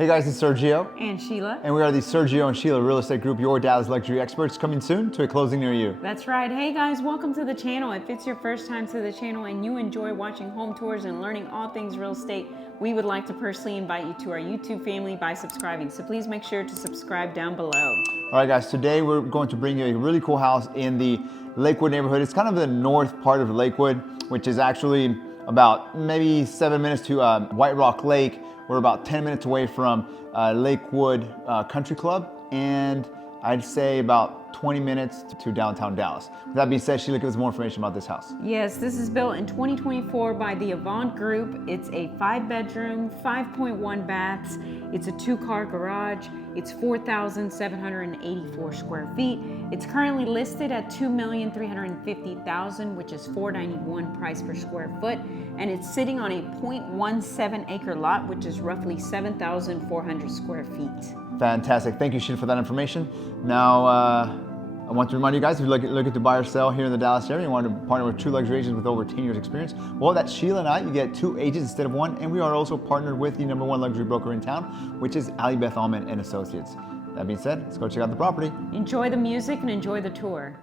Hey guys, it's Sergio. And Sheila. And we are the Sergio and Sheila Real Estate Group, your Dallas luxury experts, coming soon to a closing near you. That's right. Hey guys, welcome to the channel. If it's your first time to the channel and you enjoy watching home tours and learning all things real estate, we would like to personally invite you to our YouTube family by subscribing. So please make sure to subscribe down below. All right guys, today we're going to bring you a really cool house in the Lakewood neighborhood. It's kind of the north part of Lakewood, which is actually about maybe 7 minutes to White Rock Lake. We're about 10 minutes away from Lakewood Country Club, and I'd say about 20 minutes to downtown Dallas. With that being said, Sheila, give us more information about this house. Yes, this is built in 2024 by the Avant Group. It's a 5-bedroom, 5.1 baths. It's a 2-car garage. It's 4,784 square feet. It's currently listed at $2,350,000, which is $491 price per square foot. And it's sitting on a 0.17 acre lot, which is roughly 7,400 square feet. Fantastic. Thank you, Sheila, for that information. Now, I want to remind you guys, if you're looking to buy or sell here in the Dallas area, you want to partner with true luxury agents with over 10 years experience, well, that's Sheila and I. You get 2 agents instead of 1, and we are also partnered with the #1 luxury broker in town, which is Ali Beth Allman and Associates. That being said, let's go check out the property. Enjoy the music and enjoy the tour.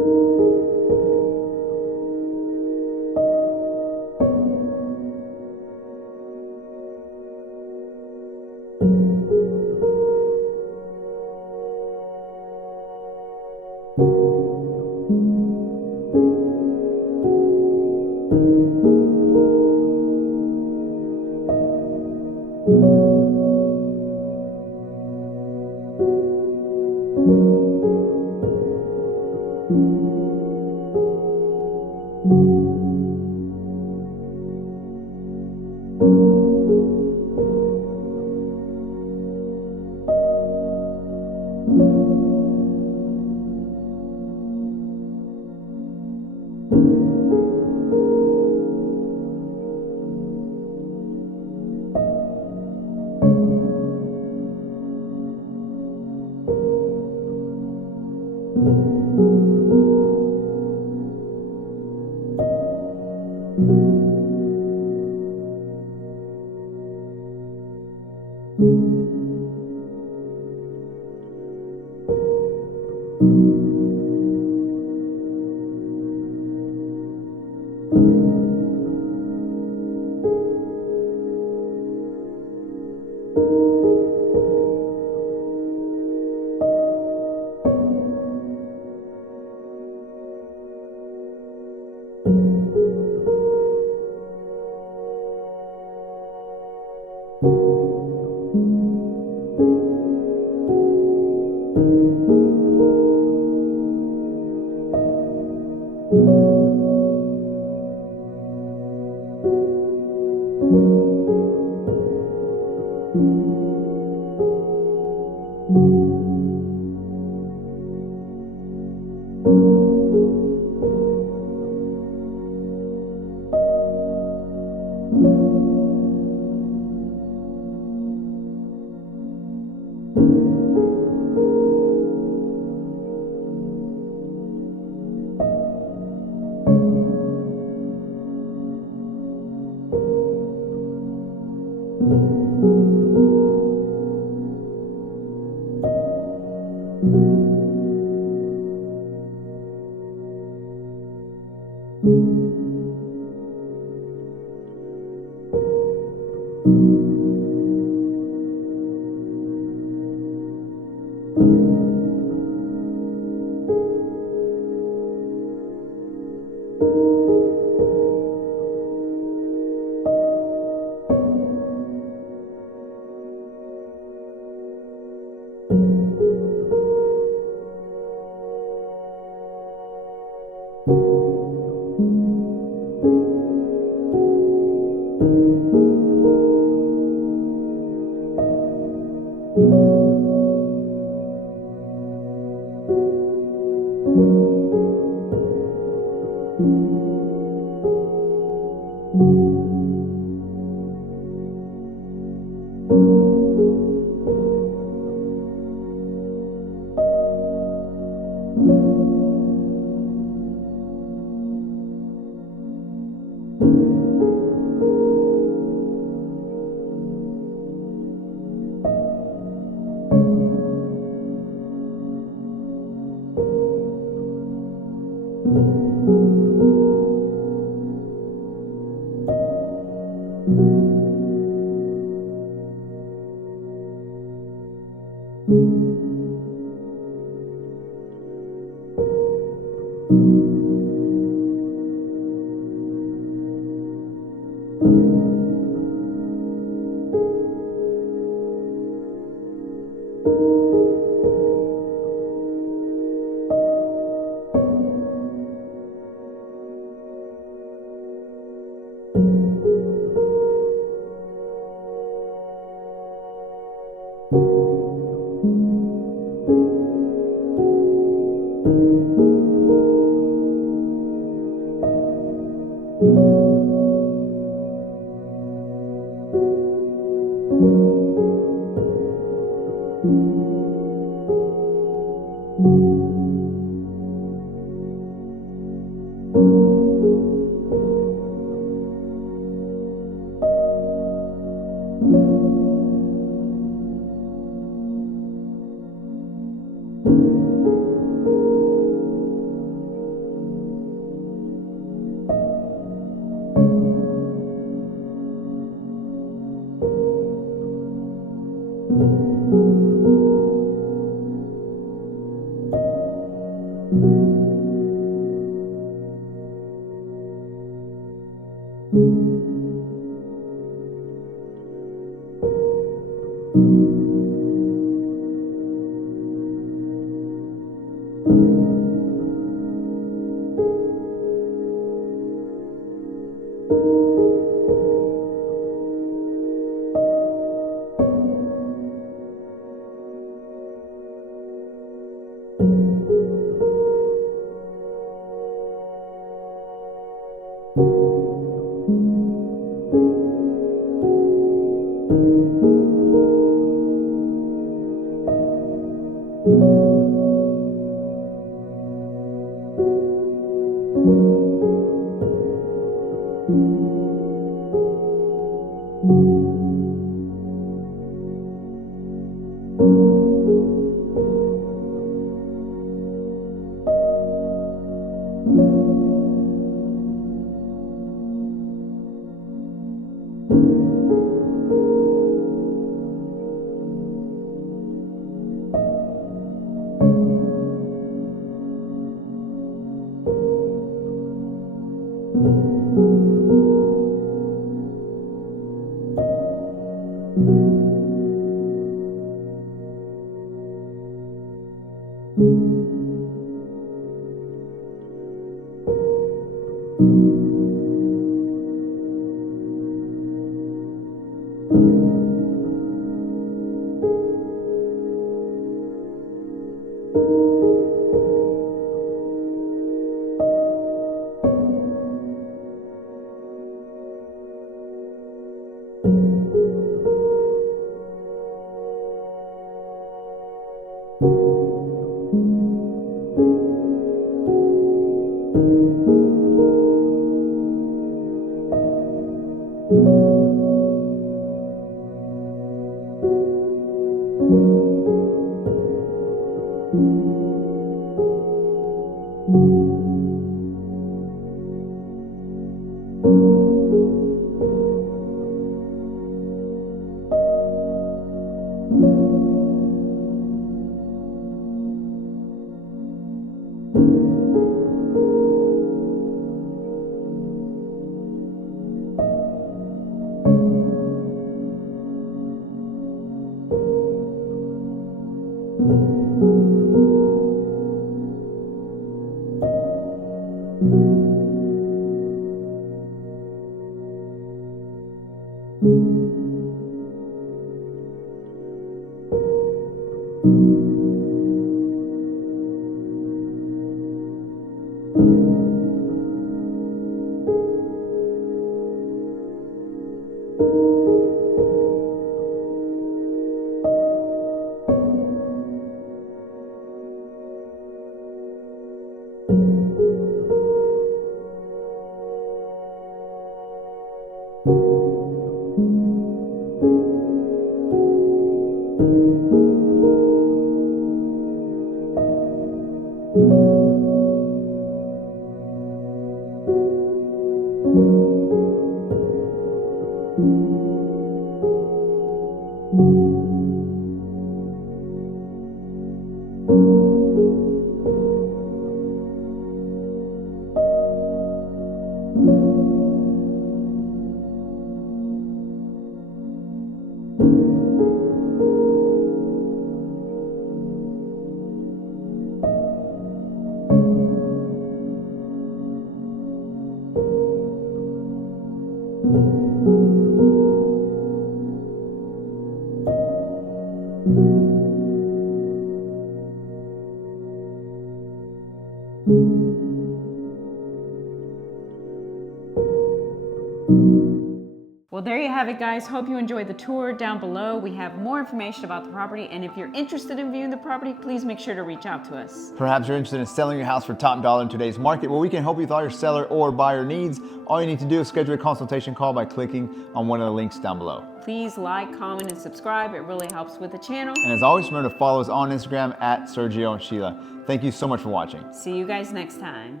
Well, there you have it, guys. Hope you enjoyed the tour. Down below, we have more information about the property, and if you're interested in viewing the property, please make sure to reach out to us. Perhaps you're interested in selling your house for top dollar in today's market. Well, we can help you with all your seller or buyer needs. All you need to do is schedule a consultation call by clicking on one of the links down below. Please like, comment, and subscribe. It really helps with the channel. And as always, remember to follow us on Instagram at Sergio Sheila. Thank you so much for watching. See you guys next time.